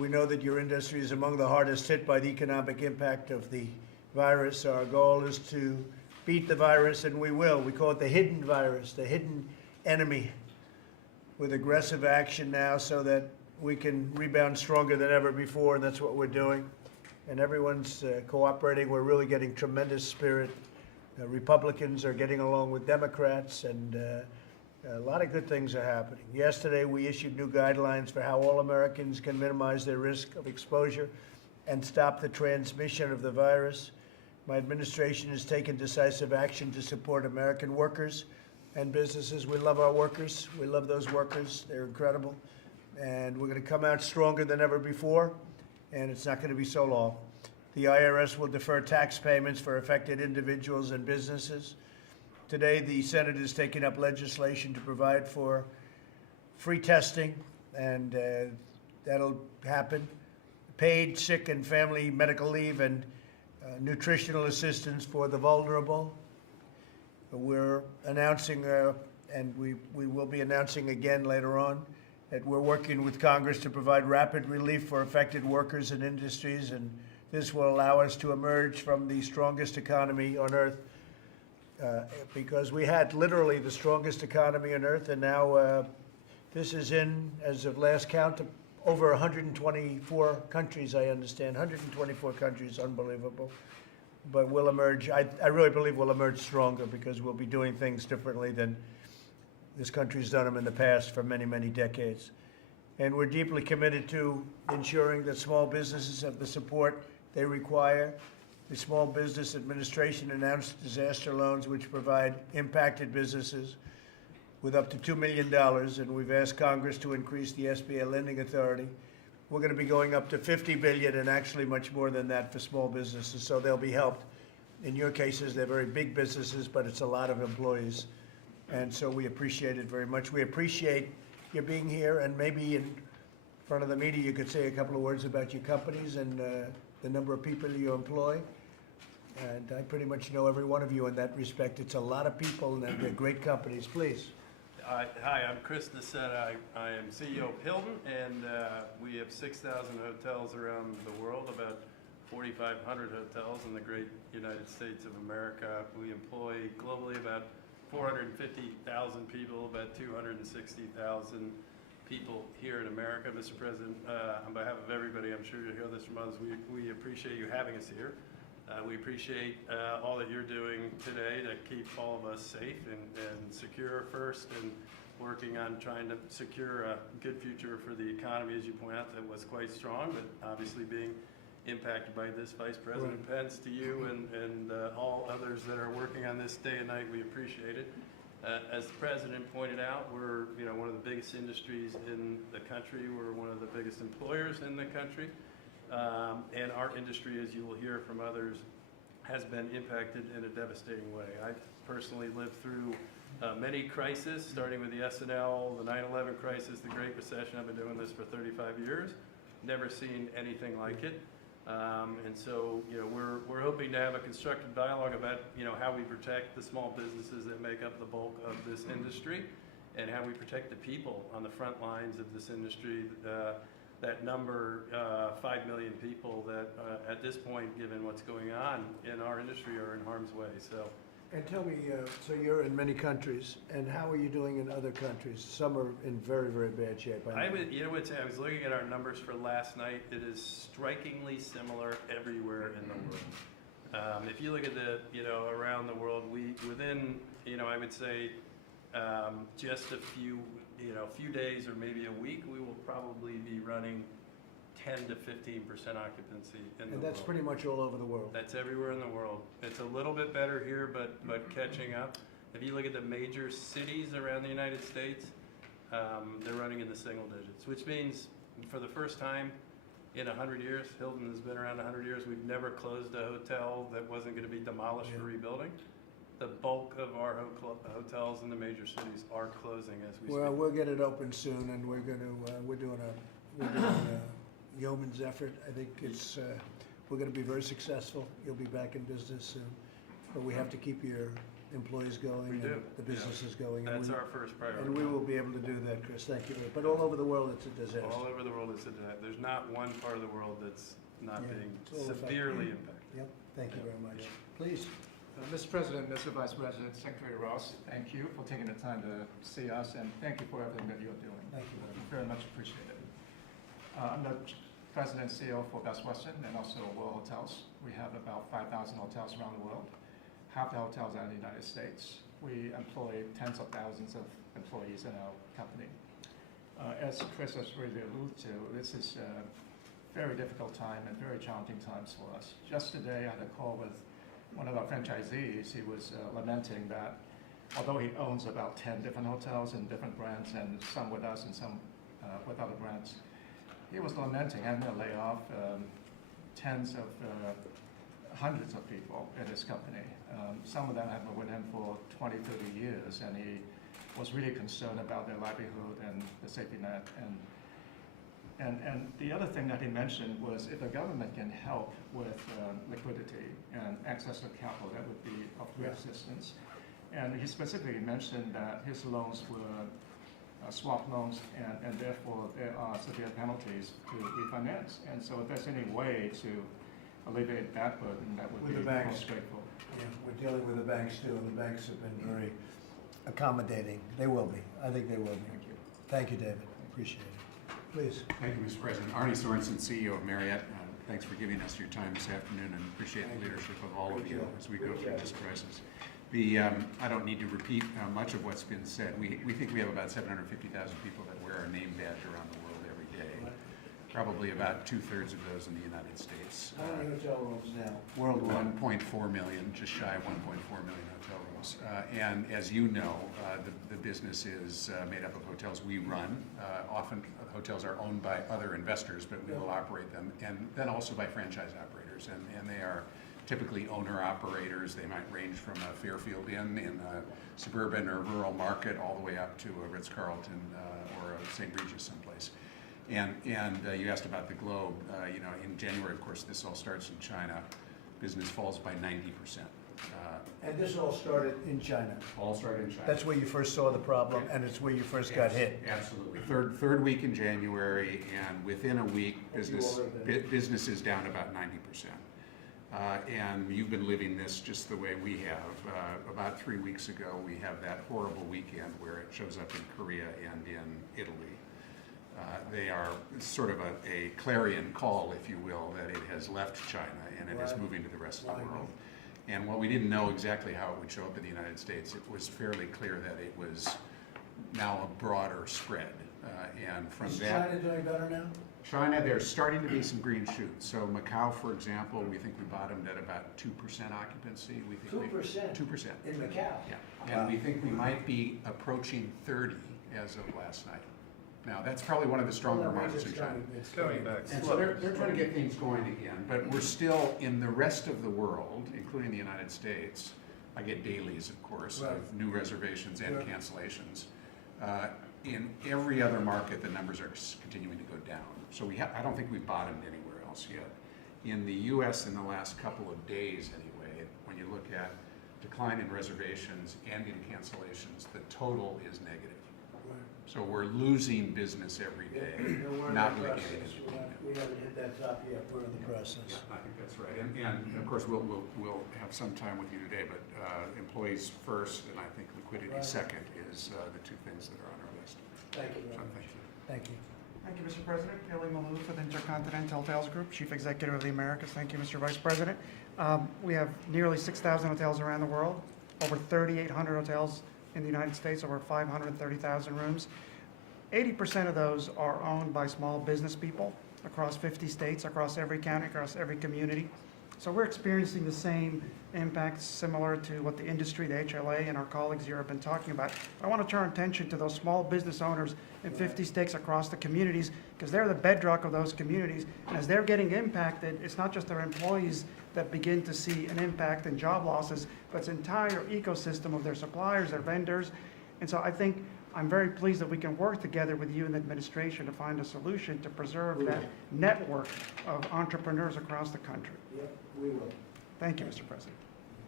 We know that your industry is among the hardest hit by the economic impact of the virus. Our goal is to beat the virus, and we will. We call it the hidden virus, the hidden enemy, with aggressive action now so that we can rebound stronger than ever before, and that's what we're doing. And everyone's cooperating. We're really getting tremendous spirit. Republicans are getting along with Democrats, and a lot of good things are happening. Yesterday, we issued new guidelines for how all Americans can minimize their risk of exposure and stop the transmission of the virus. My administration has taken decisive action to support American workers and businesses. We love our workers. We love those workers. They're incredible. And we're going to come out stronger than ever before, and it's not going to be so long. The IRS will defer tax payments for affected individuals and businesses. Today, the Senate is taking up legislation to provide for free testing, and that'll happen. Paid sick and family medical leave and nutritional assistance for the vulnerable. We're announcing, and we will be announcing again later on, that we're working with Congress to provide rapid relief for affected workers and industries, and this will allow us to emerge from the strongest economy on earth, because we had literally the strongest economy on earth, and now this is in, as of last count, over 124 countries, I understand. 124 countries, unbelievable. But we'll emerge, I really believe we'll emerge stronger, because we'll be doing things differently than this country's done them in the past for many, many decades. And we're deeply committed to ensuring that small businesses have the support they require. The Small Business Administration announced disaster loans which provide impacted businesses with up to $2 million, and we've asked Congress to increase the SBA lending authority. We're going to be going up to $50 billion, and actually much more than that for small businesses, so they'll be helped. In your cases, they're very big businesses, but it's a lot of employees, and so we appreciate it very much. We appreciate you being here, and maybe in front of the media you could say a couple of words about your companies and the number of people you employ. And I pretty much know every one of you in that respect. It's a lot of people, and they're great companies. Please. Hi, I'm Chris Nassetta. I am CEO of Hilton, and we have 6,000 hotels around the world, about 4,500 hotels in the great United States of America. We employ globally about 450,000 people, about 260,000 people here in America. Mr. President, on behalf of everybody, I'm sure you'll hear this from others, we appreciate you having us here. We appreciate all that you're doing today to keep all of us safe and secure first, and working on trying to secure a good future for the economy, as you point out, that was quite strong, but obviously being impacted by this. Vice President Pence, to you and all others that are working on this day and night, we appreciate it. As the President pointed out, we're one of the biggest industries in the country. We're one of the biggest employers in the country. And our industry, as you will hear from others, has been impacted in a devastating way. I personally lived through many crises, starting with the S&L, the 9/11 crisis, the Great Recession. I've been doing this for 35 years, never seen anything like it. And so, we're hoping to have a constructive dialogue about, how we protect the small businesses that make up the bulk of this industry, and how we protect the people on the front lines of this industry. That number, 5 million people that at this point, given what's going on in our industry, are in harm's way. So, and tell me, so you're in many countries, and how are you doing in other countries? Some are in very, very bad shape. I was looking at our numbers for last night. It is strikingly similar everywhere in the world. If you look at the, around the world, within, I would say, just a few days or maybe a week, we will probably be running 10 to 15% occupancy in the world. And that's pretty much all over the world. That's everywhere in the world. It's a little bit better here, but catching up. If you look at the major cities around the United States, they're running in the single digits, which means for the first time in 100 years, Hilton has been around 100 years, we've never closed a hotel that wasn't going to be demolished for rebuilding. The bulk of our hotels in the major cities are closing as we speak. Well, we'll get it open soon, and we're doing a yeoman's effort. I think we're going to be very successful. You'll be back in business soon, but we have to keep your employees going. We and do, the yeah. businesses going. and That's we- our first priority. And we will be able to do that, Chris, thank you. But all over the world, it's a disaster. All over the world, there's not one part of the world that's not Yeah, being it's all affected. severely impacted. Yep, thank you very much. Please. Mr. President, Mr. Vice President, Secretary Ross, thank you for taking the time to see us, and thank you for everything that you're doing. Thank you very much. Very much appreciated. I'm the President and CEO for Best Western and also World Hotels. We have about 5,000 hotels around the world. Half the hotels are in the United States. We employ tens of thousands of employees in our company. As Chris has really alluded to, this is a very difficult time and very challenging times for us. Just today, I had a call with one of our franchisees. He was lamenting that although he owns about 10 different hotels and different brands, and some with us and some with other brands, he was lamenting having to lay off hundreds of people in his company. Some of them have been with him for 20, 30 years, and he was really concerned about their livelihood and the safety net. And the other thing that he mentioned was if the government can help with liquidity and access to capital, that would be of great assistance. And he specifically mentioned that his loans were swap loans, and therefore there are severe penalties to refinance. And so if there's any way to alleviate that burden, that would With be the banks. most grateful. Yeah, we're dealing with the banks too, and the banks have been very accommodating. They will be. I think they will be. Thank you. Thank you, David. Appreciate it. Please. Thank you, Mr. President. Arnie Sorensen, CEO of Marriott. Thanks for giving us your time this afternoon, and appreciate the leadership of all of you as we go through this crisis. I don't need to repeat much of what's been said. We think we have about 750,000 people that wear our name badge around the world every day. Probably about 2/3 of those in the United States. How many hotel rooms now? Worldwide. 1.4 million, just shy of 1.4 million hotel rooms. And as you know, the business is made up of hotels we run. Often hotels are owned by other investors, but we will operate them, and then also by franchise operators. And they are typically owner-operators. They might range from a Fairfield Inn in a suburban or rural market all the way up to a Ritz-Carlton or a St. Regis someplace. And you asked about the globe. In January, of course, this all starts in China. Business falls by 90%. And this all started in China. All started in China. That's where you first saw the problem, and it's where you first got hit. Absolutely. Third week in January, and within a week, business is down about 90%. And you've been living this just the way we have. About 3 weeks ago, we have that horrible weekend where it shows up in Korea and in Italy. They are sort of a clarion call, if you will, that it has left China and it is moving to the rest of the world. And while we didn't know exactly how it would show up in the United States, it was fairly clear that it was now a broader spread. And from Is that, China doing better now? China, there's starting to be some green shoots. So Macau, for example, we think we bottomed at about 2% occupancy. We think 2%? 2%. In Macau? Yeah. Wow. And we think we might be approaching 30 as of last night. Now, that's probably one of the stronger Well, that means markets in it's China. coming- it's Coming back. And so they're trying to get things going again, but we're still in the rest of the world, including the United States. I get dailies, of course, Right. of new reservations and Right. cancellations. In every other market, the numbers are continuing to go down. So I don't think we've bottomed anywhere else yet. In the U.S. in the last couple of days anyway, when you look at decline in reservations and in cancellations, the total is negative. So we're losing business every day, No, we're in not the really process. gaining it. We haven't hit that top yet, we're in the process. Yeah, I think that's right. And of course, we'll have some time with you today, but employees first, and I think liquidity Right. second is the two things that are on our list. Thank you very So much. thank you. Thank you. Thank you, Mr. President. Kelly Maloof with Intercontinental Hotels Group, Chief Executive of the Americas. Thank you, Mr. Vice President. We have nearly 6,000 hotels around the world, over 3,800 hotels in the United States, over 530,000 rooms. 80% of those are owned by small business people across 50 states, across every county, across every community. So we're experiencing the same impacts similar to what the industry, the HLA, and our colleagues here have been talking about. I want to turn attention to those small business owners in 50 states across the communities, because they're the bedrock of those communities. And as they're getting impacted, it's not just their employees that begin to see an impact in job losses, but it's entire ecosystem of their suppliers, their vendors. And so I think I'm very pleased that we can work together with you and the administration to find a solution to preserve that network of entrepreneurs across the country. Yep, we will. Thank you, Mr. President.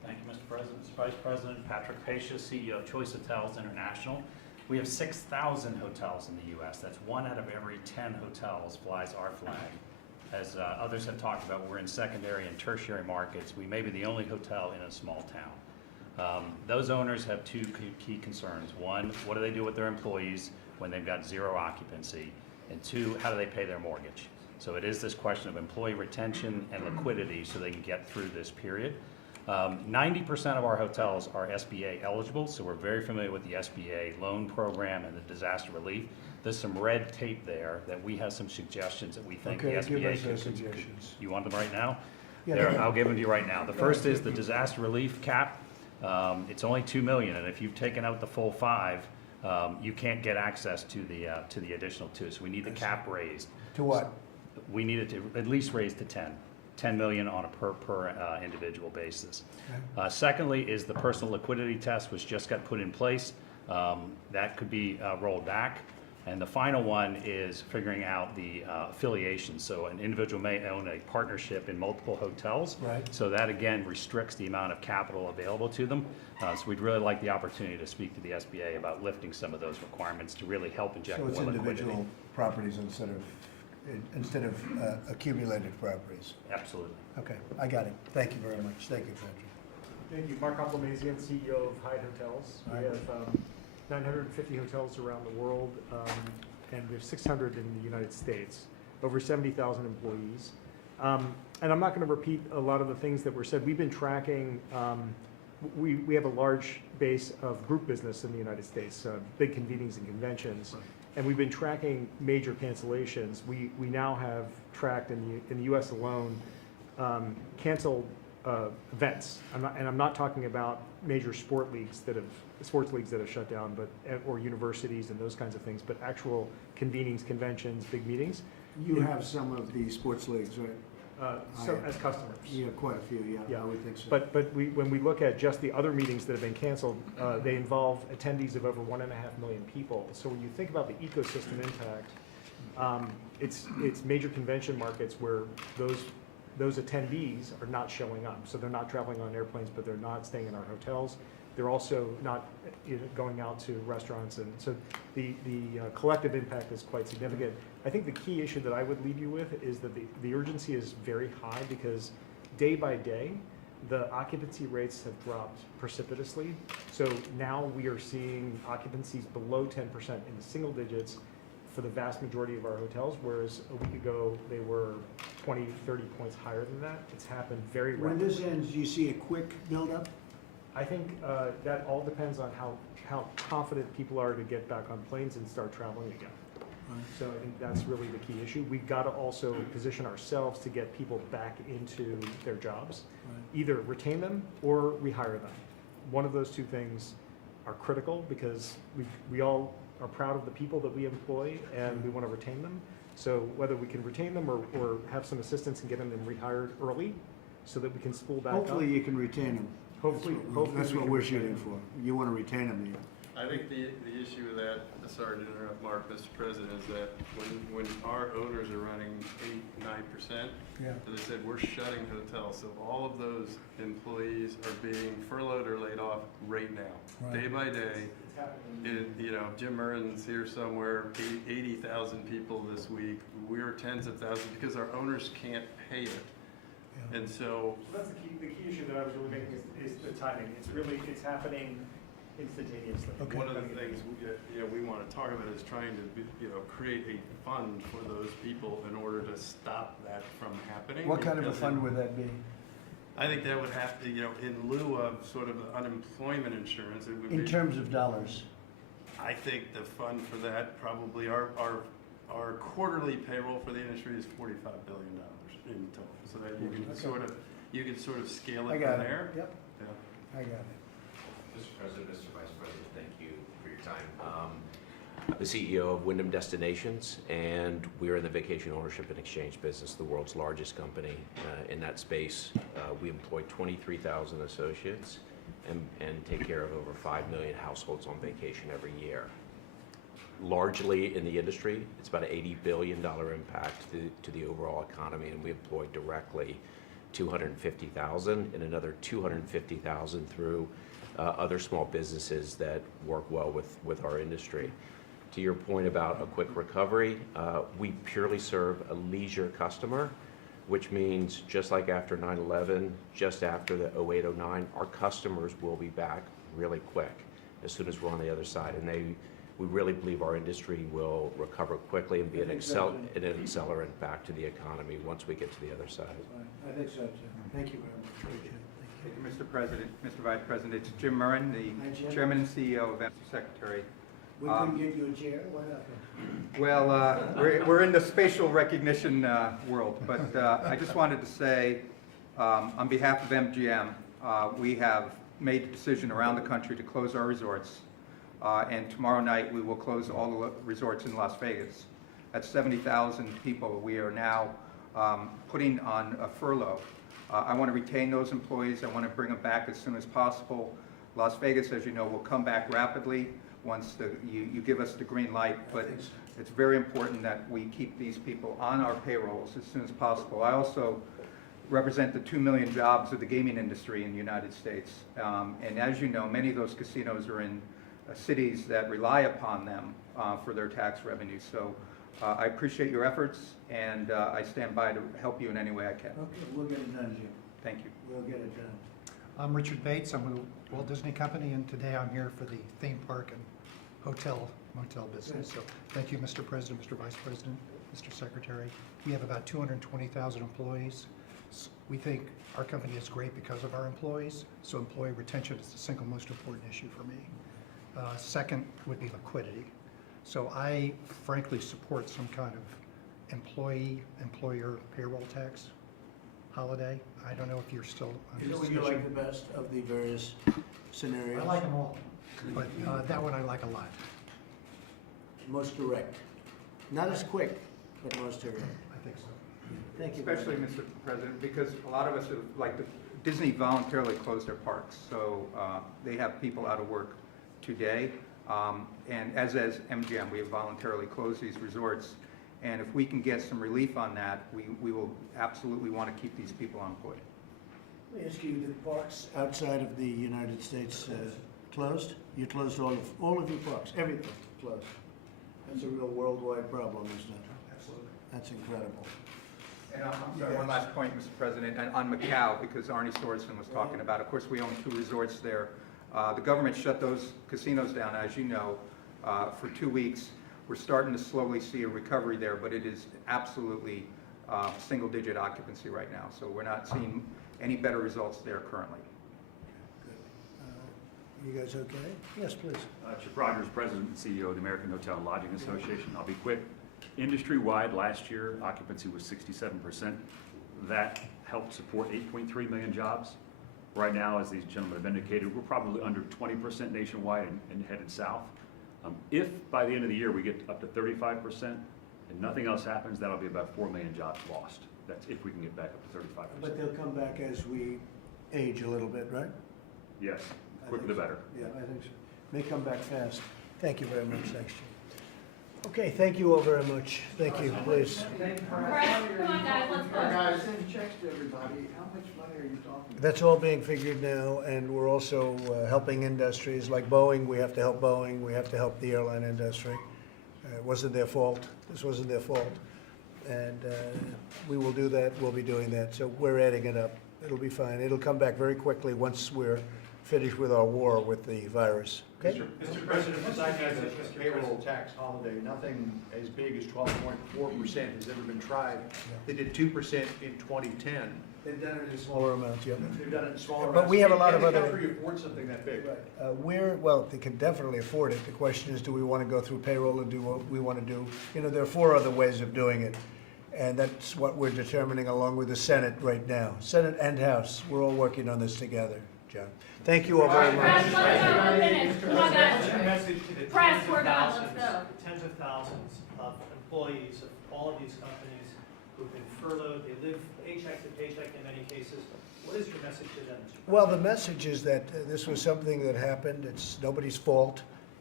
Thank you, Mr. President. Mr. Vice President, Patrick Pacia, CEO of Choice Hotels International. We have 6,000 hotels in the U.S. That's 1 out of every 10 hotels flies our flag. As others have talked about, we're in secondary and tertiary markets. We may be the only hotel in a small town. Those owners have 2 key concerns. 1, what do they do with their employees when they've got 0 occupancy? And 2, how do they pay their mortgage? So it is this question of employee retention and liquidity so they can get through this period. 90% of our hotels are SBA eligible, so we're very familiar with the SBA loan program and the disaster relief. There's some red tape there that we have some suggestions that we think the Okay, SBA give us could. those suggestions. You want them right now? Yeah, There, go ahead. I'll give them to you right now. The first is the disaster relief cap. It's only $2 million, and if you've taken out the full 5, you can't get access to the additional 2. So we need the cap raised. To what? We need it to at least raise to 10 million on a per individual basis. Secondly is the personal liquidity test, which just got put in place. That could be rolled back. And the final one is figuring out the affiliation. So an individual may own a partnership in multiple hotels. Right. So that again restricts the amount of capital available to them. So we'd really like the opportunity to speak to the SBA about lifting some of those requirements to really help inject So more it's liquidity. individual properties instead of accumulated properties. Absolutely. Okay, I got it. Thank you very much. Thank you, Patrick. Thank you. Mark Complamazian, CEO of Hyatt Hotels. We Right. have 950 hotels around the world, and we have 600 in the United States, over 70,000 employees. And I'm not going to repeat a lot of the things that were said. We've been tracking, we have a large base of group business in the United States, big convenings and conventions. And we've been tracking major cancellations. We now have tracked in the U.S. alone canceled events. I'm not talking about major sports leagues that have shut down, or universities and those kinds of things, but actual convenings, conventions, big meetings. You have some of the sports leagues, right? So as customers. Yeah, quite a few, yeah, Yeah. I would think so. But when we look at just the other meetings that have been canceled, they involve attendees of over 1.5 million people. So when you think about the ecosystem impact, it's major convention markets where those attendees are not showing up. So they're not traveling on airplanes, but they're not staying in our hotels. They're also not going out to restaurants, and so the collective impact is quite significant. I think the key issue that I would leave you with is that the urgency is very high because day by day, the occupancy rates have dropped precipitously. So now we are seeing occupancies below 10% in the single digits for the vast majority of our hotels, whereas a week ago they were 20, 30 points higher than that. It's happened very When rapidly. this ends, do you see a quick buildup? I think that all depends on how confident people are to get back on planes and start traveling again. So I think that's really the key issue. We've got to also position ourselves to get people back into their jobs, either retain them or rehire them. One of those two things are critical because we all are proud of the people that we employ and we want to retain them. So whether we can retain them or have some assistance in getting them rehired early so that we can spool back up. Hopefully you can retain them. Hopefully That's we what can we're retain shooting them. for. You want to retain them. I think the issue with that, sorry to interrupt, Mark, Mr. President, is that when our owners are running 8-9%, Yeah. as I said, we're shutting hotels. So all of those employees are being furloughed or laid off right now, Right. day by day. It's happening. Jim Murren's here somewhere, 80,000 people this week. We're tens of thousands because our owners can't pay it. And so, So that's the key issue that I was really making is the timing. It's happening instantaneously. Okay. one of the things we want to talk about is trying to create a fund for those people in order to stop that from happening. What kind of a because fund would that be? I think that would have to, in lieu of sort of unemployment insurance, it would be. In terms of dollars? I think the fund for that, probably our quarterly payroll for the industry is $45 billion in total. So that you can sort of scale I it got from it. there. Yep, Yeah. I got it. Mr. President, Mr. Vice President, thank you for your time. I'm the CEO of Wyndham Destinations, and we're in the vacation ownership and exchange business, the world's largest company in that space. We employ 23,000 associates and take care of over 5 million households on vacation every year. Largely in the industry, it's about an $80 billion impact to the overall economy, and we employ directly 250,000 and another 250,000 through other small businesses that work well with our industry. To your point about a quick recovery, we purely serve a leisure customer, which means just like after 9/11, just after the 08-09, our customers will be back really quick as soon as we're on the other side. And we really believe our industry will recover quickly and be an accelerant back to the economy once we get to the other side. I think so, too. Thank you very much. Appreciate it. Thank Thank you, Mr. President, Mr. Vice President. It's Jim Murrin, Hi, the Jim. Chairman and CEO of Mr. Secretary. you. We couldn't get you a chair? What happened? Well, we're in the spatial recognition world, but I just wanted to say, on behalf of MGM, we have made the decision around the country to close our resorts, and tomorrow night we will close all the resorts in Las Vegas. That's 70,000 people we are now putting on a furlough. I want to retain those employees. I want to bring them back as soon as possible. Las Vegas, as you know, will come back rapidly once you give us the green light, but it's very important that we keep these people on our payrolls as soon as possible. I also represent the 2 million jobs of the gaming industry in the United States. And as you know, many of those casinos are in cities that rely upon them for their tax revenue. So I appreciate your efforts, and I stand by to help you in any way I can. Okay, we'll get it done, Jim. Thank you. We'll get it done. I'm Richard Bates. I'm with Walt Disney Company, and today I'm here for the theme park and hotel motel business. So thank you, Mr. President, Mr. Vice President, Mr. Secretary. We have about 220,000 employees. We think our company is great because of our employees, so employee retention is the single most important issue for me. Second would be liquidity. So I frankly support some kind of employer payroll tax holiday. I don't know if you're still on Is it what you discussion. like the best of the various scenarios? I like them all, but that one I like a lot. Most direct. Not as quick, but most direct. I think so. Thank you. very Especially, much. Mr. President, because a lot of us are, like, Disney voluntarily closed their parks, so they have people out of work today. And as MGM, we have voluntarily closed these resorts. And if we can get some relief on that, we will absolutely want to keep these people employed. Let me ask you, the parks outside of the United States closed? You closed all of your parks, everything closed. That's a real worldwide problem, isn't it? Absolutely. That's incredible. And I'm sorry, one last point, Mr. President, and on Macau, because Arnie Sorensen was talking about, of course, we own 2 resorts there. The government shut those casinos down, as you know, for 2 weeks. We're starting to slowly see a recovery there, but it is absolutely single-digit occupancy right now. So we're not seeing any better results there currently. You guys okay? Yes, please. Chip Rogers, President and CEO of the American Hotel and Lodging Association. I'll be quick. Industry-wide, last year, occupancy was 67%. That helped support 8.3 million jobs. Right now, as these gentlemen have indicated, we're probably under 20% nationwide and headed south. If by the end of the year we get up to 35% and nothing else happens, that'll be about 4 million jobs lost. That's if we can get back up to 35%. But they'll come back as we age a little bit, right? Yes, I quicker think the so. better. Yeah, I think so. May come back fast. Thank you very much. Thanks, Jim. Okay, thank you all very much. Thank you, please. Brett, come on guys, let's go. Guys, send checks to everybody. How much money are you talking? That's all being figured now, and we're also helping industries like Boeing. We have to help Boeing. We have to help the airline industry. It wasn't their fault. This wasn't their fault. And we will do that. We'll be doing that. So we're adding it up. It'll be fine. It'll come back very quickly once we're finished with our war with the virus. Okay? Mr. President, besides the payroll tax holiday, nothing as big as 12.4% has ever been tried. They did 2% in 2010. They've done it in smaller amounts, yeah. They've done it in smaller But amounts. we have a lot of Can the other- country afford something that big? Well, they can definitely afford it. The question is, do we want to go through payroll and do what we want to do? You know, there are 4 other ways of doing it. And that's what we're determining along with the Senate right now. Senate and House, we're all working on this together, John. Thank you all very Press, much. let's go, 1 minute. Come on guys. Message to the Press, tens we're of done, thousands, let's go. tens of thousands of employees of all of these companies who've been furloughed. They live paycheck to paycheck in many cases. What is your message to them, Mr. President? Well, the message is that this was something that happened. It's nobody's fault.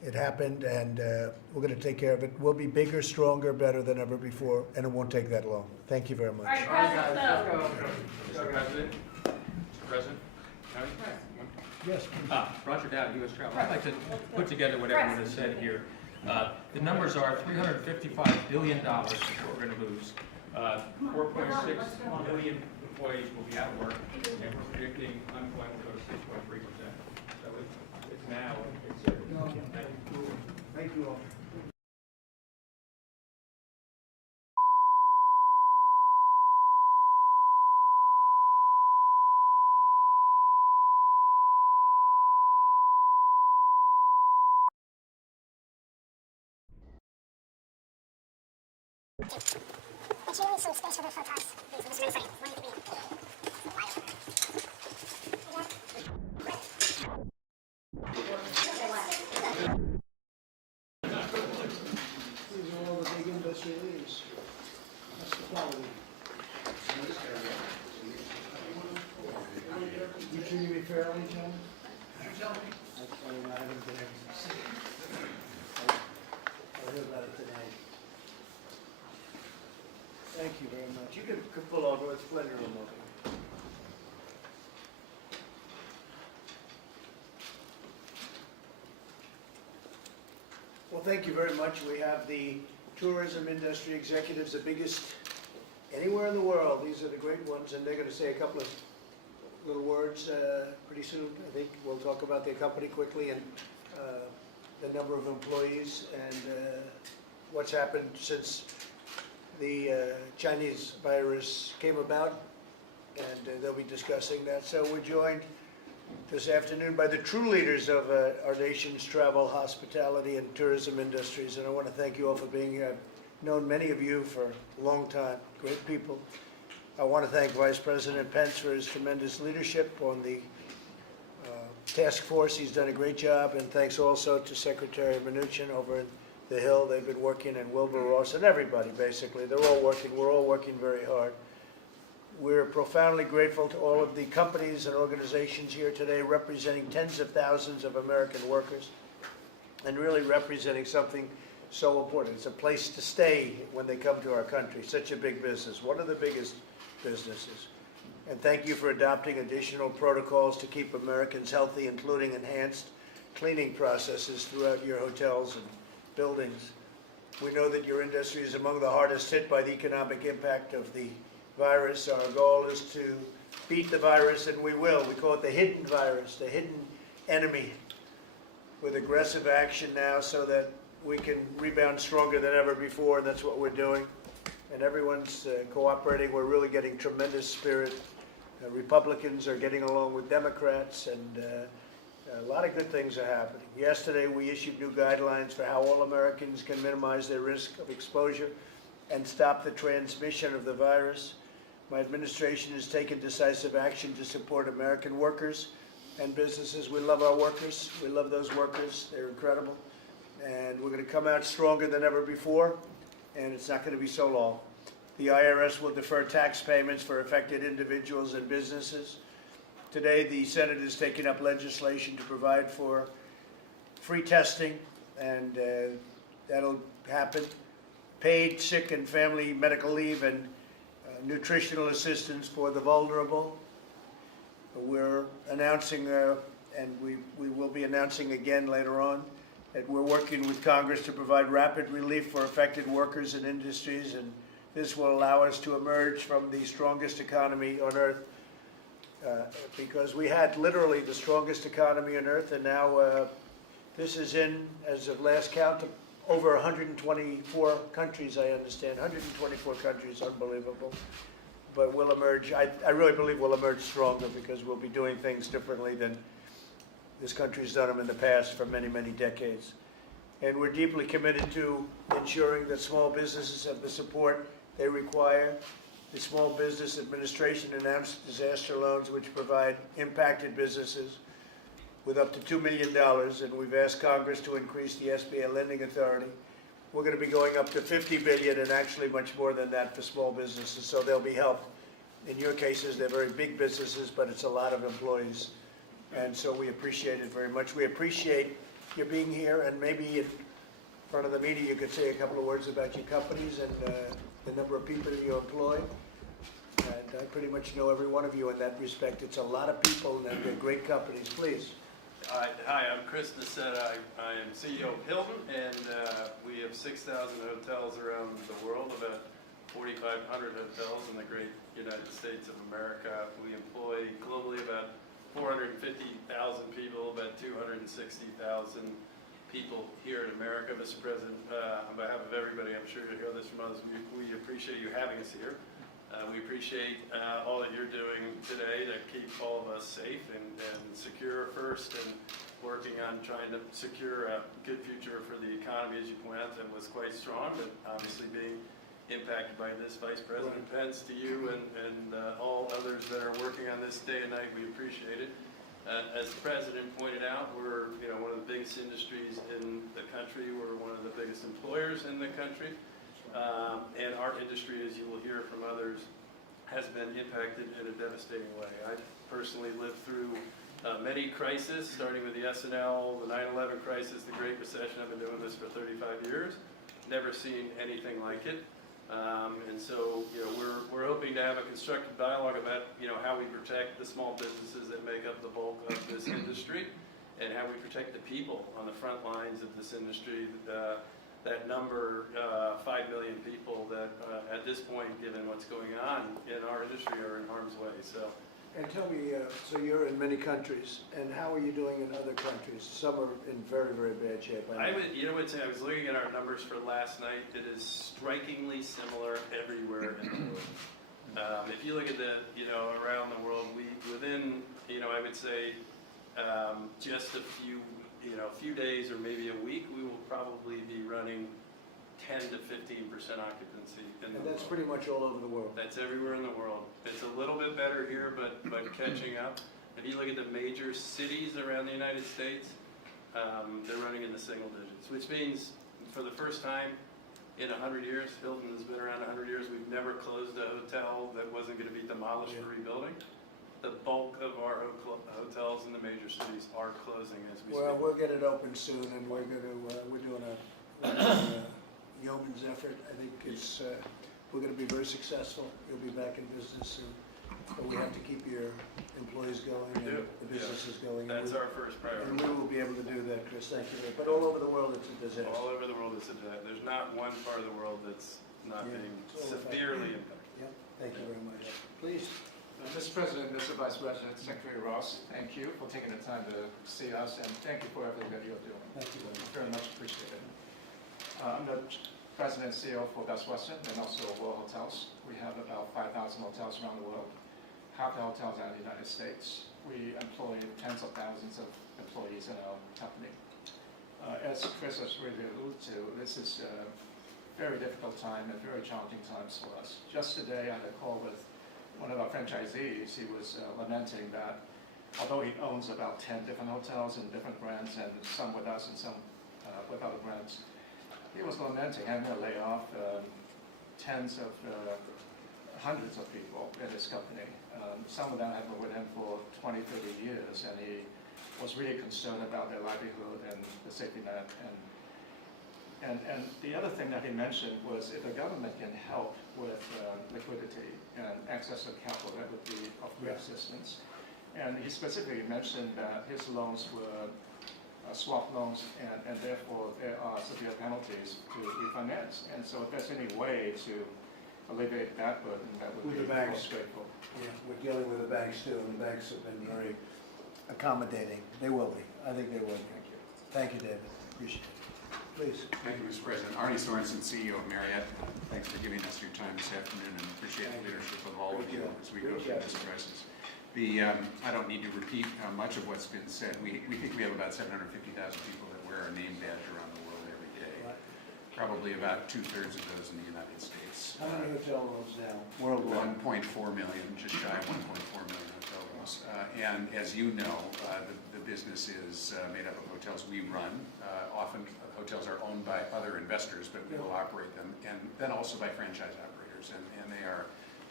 It happened, and we're going to take care of it. We'll be bigger, stronger, better than ever before, and it won't take that long. Thank you very much. All right, President, so. President, Mr. President, Yes. Roger Dow, U.S. Travel. I'd like to put together what everyone has said here. The numbers are $355 billion that we're going to lose. 4.6 million employees will be out of work, and we're predicting unemployment will go to 6.3%. So it's now, it's here. Thank you all. But you need some space for the photos. Please, Mr. Manfredi, where do you think? These are all the big industry leaders. That's the quality. You treating me fairly, John? That's probably not, I haven't been able to see it. I'll hear about it tonight. Thank you very much. You can pull over, it's plenty of room over here. Well, thank you very much. We have the tourism industry executives, the biggest anywhere in the world. These are the great ones, and they're going to say a couple of little words pretty soon. I think we'll talk about their company quickly and the number of employees and what's happened since the Chinese virus came about, and they'll be discussing that. So we're joined this afternoon by the true leaders of our nation's travel, hospitality, and tourism industries, and I want to thank you all for being here. I've known many of you for a long time, great people. I want to thank Vice President Pence for his tremendous leadership on the task force. He's done a great job, and thanks also to Secretary Mnuchin over in the Hill. They've been working, and Wilbur Ross, and everybody, basically. They're all working. We're all working very hard. We're profoundly grateful to all of the companies and organizations here today representing tens of thousands of American workers and really representing something so important. It's a place to stay when they come to our country. Such a big business, one of the biggest businesses. And thank you for adopting additional protocols to keep Americans healthy, including enhanced cleaning processes throughout your hotels and buildings. We know that your industry is among the hardest hit by the economic impact of the virus. Our goal is to beat the virus, and we will. We call it the hidden virus, the hidden enemy, with aggressive action now so that we can rebound stronger than ever before, and that's what we're doing. And everyone's cooperating. We're really getting tremendous spirit. Republicans are getting along with Democrats, and a lot of good things are happening. Yesterday, we issued new guidelines for how all Americans can minimize their risk of exposure and stop the transmission of the virus. My administration has taken decisive action to support American workers and businesses. We love our workers. We love those workers. They're incredible. And we're going to come out stronger than ever before, and it's not going to be so long. The IRS will defer tax payments for affected individuals and businesses. Today, the Senate is taking up legislation to provide for free testing, and that'll happen. Paid sick and family medical leave and nutritional assistance for the vulnerable. We're announcing, and we will be announcing again later on, that we're working with Congress to provide rapid relief for affected workers and industries, and this will allow us to emerge from the strongest economy on earth, because we had literally the strongest economy on earth, and now this is in, as of last count, over 124 countries, I understand. 124 countries, unbelievable. But we'll emerge, I really believe we'll emerge stronger because we'll be doing things differently than this country's done them in the past for many, many decades. And we're deeply committed to ensuring that small businesses have the support they require. The Small Business Administration announced disaster loans which provide impacted businesses with up to $2 million, and we've asked Congress to increase the SBA lending authority. We're going to be going up to $50 billion, and actually much more than that for small businesses, so they'll be helped. In your cases, they're very big businesses, but it's a lot of employees, and so we appreciate it very much. We appreciate your being here, and maybe in front of the media, you could say a couple of words about your companies and the number of people you employ. And I pretty much know every one of you in that respect. It's a lot of people, and they're great companies. Please. Hi, I'm Chris Nassetta. I am CEO of Hilton, and we have 6,000 hotels around the world, about 4,500 hotels in the great United States of America. We employ globally about 450,000 people, about 260,000 people here in America. Mr. President, on behalf of everybody, I'm sure you'll hear this from us, we appreciate you having us here. We appreciate all that you're doing today to keep all of us safe and secure first, and working on trying to secure a good future for the economy, as you point out, that was quite strong, but obviously being impacted by this. Vice President Pence, to you and all others that are working on this day and night, we appreciate it. As the President pointed out, we're one of the biggest industries in the country. We're one of the biggest employers in the country. And our industry, as you will hear from others, has been impacted in a devastating way. I personally lived through many crises, starting with the S&L, the 9/11 crisis, the Great Recession. I've been doing this for 35 years. Never seen anything like it. And so, we're hoping to have a constructive dialogue about, how we protect the small businesses that make up the bulk of this industry, and how we protect the people on the front lines of this industry. That number, 5 million people that at this point, given what's going on in our industry, are in harm's way. So, And tell me, so you're in many countries, and how are you doing in other countries? Some are in very, very bad shape. I was looking at our numbers for last night. It is strikingly similar everywhere in the world. If you look at the, around the world, within, I would say, just a few days or maybe a week, we will probably be running 10 to 15% occupancy in the And that's world. pretty much all over the world. That's everywhere in the world. It's a little bit better here, but catching up. If you look at the major cities around the United States, they're running in the single digits, which means for the first time in 100 years, Hilton has been around 100 years, we've never closed a hotel that wasn't going to be demolished for rebuilding. The bulk of our hotels in the major cities are closing as we speak. Well, we'll get it open soon, and we're doing a yeoman's effort. I think we're going to be very successful. You'll be back in business soon. But we have to keep your employees going and the businesses going. That's our first priority. And we will be able to do that, Chris. Thank you. But all over the world, it's a disaster. All over the world, it's a disaster. There's not one part of the world that's not being severely impacted. Yep. Thank you very much. Please. Mr. President, Mr. Vice President, Secretary Ross, thank you for taking the time to see us, and thank you for everything that you're doing. Thank you very much. Very much appreciated. I'm the President and CEO for Best Western and also World Hotels. We have about 5,000 hotels around the world. Half the hotels are in the United States. We employ tens of thousands of employees in our company. As Chris has really alluded to, this is a very difficult time and very challenging times for us. Just today, I had a call with one of our franchisees. He was lamenting that although he owns about 10 different hotels and different brands, and some with us and some with other brands, he was lamenting having to lay off hundreds of people in his company. Some of them have been with him for 20, 30 years, and he was really concerned about their livelihood and the safety net. And the other thing that he mentioned was if the government can help with liquidity and access to capital, that would be of great assistance. And he specifically mentioned that his loans were swap loans, and therefore there are severe penalties to refinance. And so if there's any way to alleviate that burden, that would be most grateful. Yeah, we're dealing with the banks too, and the banks have been very accommodating. They will be. I think they will be. Thank you. Thank you, David. Appreciate it. Please. Thank you, Mr. President. Arnie Sorensen, CEO of Marriott. Thanks for giving us your time this afternoon, and appreciate the leadership of all of you as we go through this crisis. I don't need to repeat much of what's been said. We think we have about 750,000 people that wear our name badge around the world every day. Probably about 2/3 of those in the United States. How many hotel rooms now worldwide? 1.4 million, just shy of 1.4 million hotel rooms. And as you know, the business is made up of hotels we run. Often hotels are owned by other investors, but we will operate them, and then also by franchise operators. And they are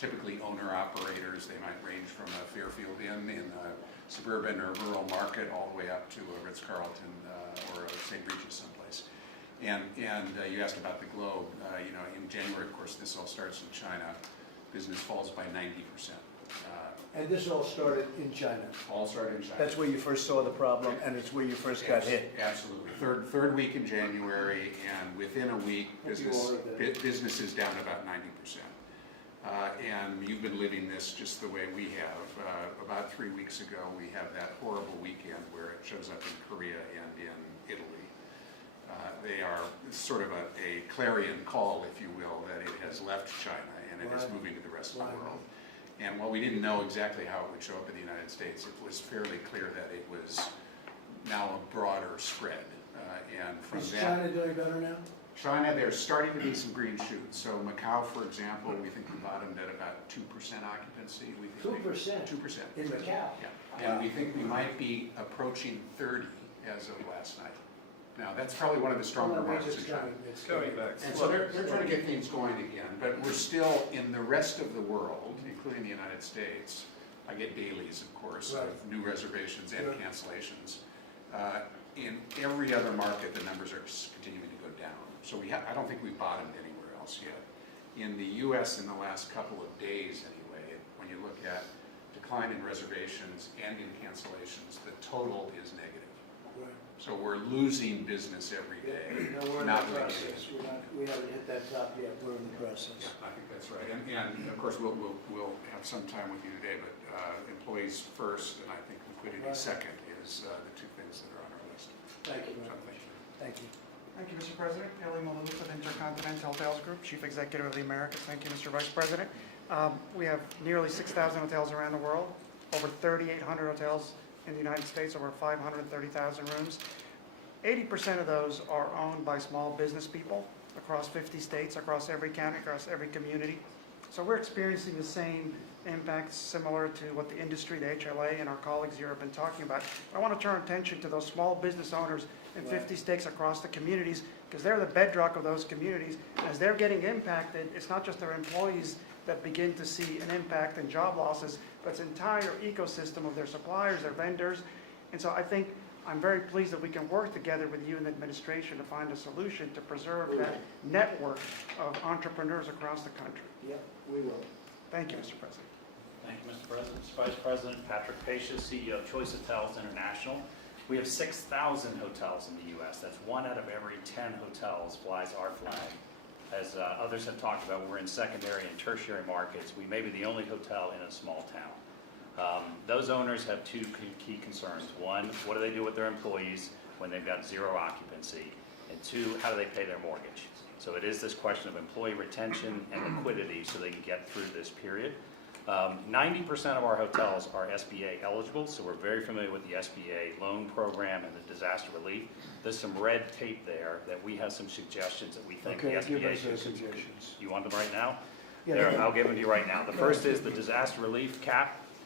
typically owner-operators. They might range from a Fairfield Inn in a suburban or rural market all the way up to a Ritz-Carlton or a St. Regis someplace. And you asked about the globe. You know, in January, of course, this all starts in China. Business falls by 90%. And this all started in China. All started in China. That's where you first saw the problem, and it's where you first got hit. Absolutely. Third week in January, and within a week, business is down about 90%. And you've been living this just the way we have. About 3 weeks ago, we have that horrible weekend where it shows up in Korea and in Italy. They are sort of a clarion call, if you will, that it has left China and it is moving to the rest of the world. And while we didn't know exactly how it would show up in the United States, it was fairly clear that it was now a broader spread. And from Is that, China doing better now? China, there's starting to be some green shoots. So Macau, for example, we think we bottomed at about 2% occupancy. We think 2%? 2%. In Macau? Yeah. And we think we might be approaching 30 as of last night. Now, that's probably one of the stronger markets in China. It's Going back. And so they're trying to get things going again, but we're still in the rest of the world, including the United States. I get dailies, of course, of new reservations and cancellations. In every other market, the numbers are continuing to go down. So I don't think we've bottomed anywhere else yet. In the U.S. in the last couple of days anyway, when you look at decline in reservations and in cancellations, the total is negative. So we're losing business every day. No, we're in not the winning. process. We haven't hit that top yet. We're in the process. Yeah, I think that's right. And of course, we'll have some time with you today, but employees first, and I think liquidity second is the two things that are on our list. Thank you. So thank you. Thank you. Thank you, Mr. President. Ellie Maloof with Intercontinental Hotels Group, Chief Executive of the Americas. Thank you, Mr. Vice President. We have nearly 6,000 hotels around the world, over 3,800 hotels in the United States, over 530,000 rooms. 80% of those are owned by small business people across 50 states, across every county, across every community. So we're experiencing the same impacts similar to what the industry, the HLA, and our colleagues here have been talking about. I want to turn attention to those small business owners in 50 states across the communities, because they're the bedrock of those communities. As they're getting impacted, it's not just their employees that begin to see an impact and job losses, but it's an entire ecosystem of their suppliers, their vendors. And so I think I'm very pleased that we can work together with you and the administration to find a solution to preserve that network of entrepreneurs across the country. Yep, we will. Thank you, Mr. President. Thank you, Mr. President. Vice President Patrick Pacious, CEO of Choice Hotels International. We have 6,000 hotels in the U.S. That's 1 out of every 10 hotels flies our flag. As others have talked about, we're in secondary and tertiary markets. We may be the only hotel in a small town. Those owners have 2 key concerns. 1, what do they do with their employees when they've got 0 occupancy? And 2, how do they pay their mortgage? So it is this question of employee retention and liquidity so they can get through this period. 90% of our hotels are SBA eligible, so we're very familiar with the SBA loan program and the disaster relief. There's some red tape there that we have some suggestions that we think the SBA give us should. those suggestions. You want them right now? Yeah, There, yeah. I'll give them to you right now. The first is the disaster relief cap.